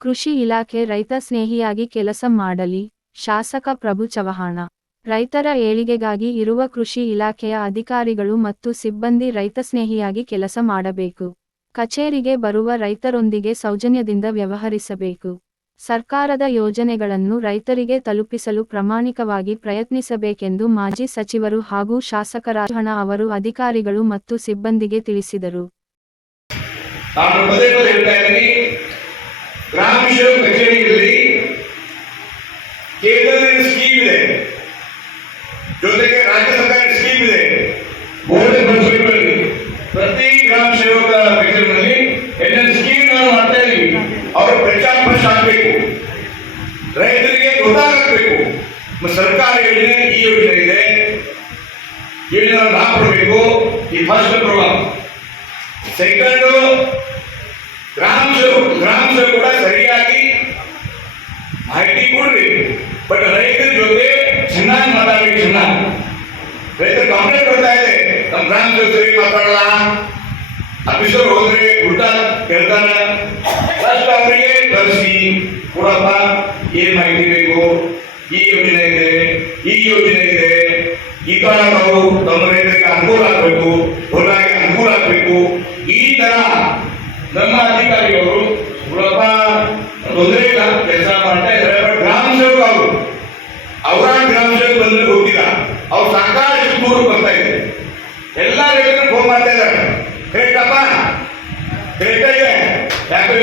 ಕೃಷಿ ಇಲಾಖೆ ರೈತ ಸ್ನೇಹಿಯಾಗಿ ಕೆಲಸ ಮಾಡಲಿ, ಶಾಸಕ ಪ್ರಭು ಚವಹಾಣ. ರೈತರ ಏಳಿಗೆಗಾಗಿ ಇರುವ ಕೃಷಿ ಇಲಾಖೆಯ ಅಧಿಕಾರಿಗಳು ಮತ್ತು ಸಿಬ್ಬಂದಿ ರೈತ ಸ್ನೇಹಿಯಾಗಿ ಕೆಲಸ ಮಾಡಬೇಕು. ಕಚೇರಿಗೆ ಬರುವ ರೈತರೊಂದಿಗೆ ಸೌಜನ್ಯದಿಂದ ವ್ಯವಹರಿಸಬೇಕು. ಸರ್ಕಾರದ ಯೋಜನೆಗಳನ್ನು ರೈತರಿಗೆ ತಲುಪಿಸಲು ಪ್ರಾಮಾಣಿಕವಾಗಿ ಪ್ರಯತ್ನಿಸಬೇಕೆಂದು ಮಾಜಿ ಸಚಿವರು ಹಾಗೂ ಶಾಸಕ ರಾಜಣ ಅವರು ಅಧಿಕಾರಿಗಳು ಮತ್ತು ಸಿಬ್ಬಂದಿಗೆ ತಿಳಿಸಿದರು. ಗ್ರಾಮೀಣ ಕಚೇರಿಯಲ್ಲಿ ಕೇಂದ್ರದ ಸ್ಕೀಮ್ ಇದೆ. ಜೊತೆಗೆ ರಾಜ್ಯ ಸರ್ಕಾರ ಸ್ಕೀಮ್ ಇದೆ. ಪ್ರತಿ ಗ್ರಾಮ ಸೇವಕ ಕಚೇರಿನಲ್ಲಿ ಏನೇನು ಸ್ಕೀಮ್ ನಾವು ಮಾಡ್ತಾ ಇದೀವಿ ಅವರು ಪ್ರಚಾರ ಪುರುಷ ಆಗಬೇಕು. ರೈತರಿಗೆ ಗೊತ್ತಾಗಬೇಕು. ಸರ್ಕಾರ ಯೋಜನೆ ಈ ಯೋಜನೆ ಇದೆ. ಯೋಜನೆ ಲಾಭ ಕೊಡಬೇಕು ಈ ಫಸ್ಟ್ ಪ್ರೋಗ್ರಾಮ್ ಸೆಕೆಂಡು ಗ್ರಾಮ ಸೇವಕ ಗ್ರಾಮ ಸೇವಕ ಕೂಡ ಸರಿಯಾಗಿ ಮಾಹಿತಿ ಕೊಡ್ರಿ. ಬಟ್ ರೈತರ ಜೊತೆ ಚೆನ್ನಾಗಿ ಮಾತಾಡ್ಬೇಕು ಚೆನ್ನಾಗಿ. ರೈತರು ಕಂಪ್ಲೇಂಟ್ ಬರ್ತಾ ಇದೆ. ನಮ್ಮ ಗ್ರಾಮ ಜೊತೆ ಮಾತಾಡಲ್ಲ? ಆಫೀಸರ್ ಹೋದ್ರೆ ಉಲ್ಟಾ ಕೇಳ್ತಾರ ಫಸ್ಟ್ ಅವರಿಗೆ ಕಳಿಸಿ ಕೊಡಪ್ಪ, ಏನ್ ಮಾಹಿತಿ ಬೇಕು? ಈ ಯೋಜನೆ ಇದೆ, ಈ ಯೋಜನೆ ಇದೆ. ಈ ತರ ನಾವು ನಮ್ಮ ರೈತರಿಗೆ ಅನುಕೂಲ ಆಗ್ಬೇಕು ಹೊಲಗೆ ಅನುಕೂಲ ಆಗ್ಬೇಕು. ಈ ತರ ನಮ್ಮ ಅಧಿಕಾರಿಗಳು ಕೊಡಪ್ಪ, ತೊಂದರೆ ಇಲ್ಲ ಕೆಲಸ ಮಾಡ್ತಾ ಇದ್ದಾರೆ ಬಟ್ ಗ್ರಾಮ ಸೇವಕ ಅವರು ಅವರ ಗ್ರಾಮದಲ್ಲಿ ಬಂದ್ರೆ ಗೊತ್ತಿಲ್ಲ ಅವ್ರು ಸಾಕಷ್ಟು ದೂರ ಬರ್ತಾ ಇದೆ? ಎಲ್ಲ ರೈತರು ಫೋನ್ ಮಾಡ್ತಾ ಇದ್ದಾರೆ. ಕರೆಕ್ಟಪ್ಪ ಕರೆಕ್ಟ್ ಇದೆ ಯಾಕೆ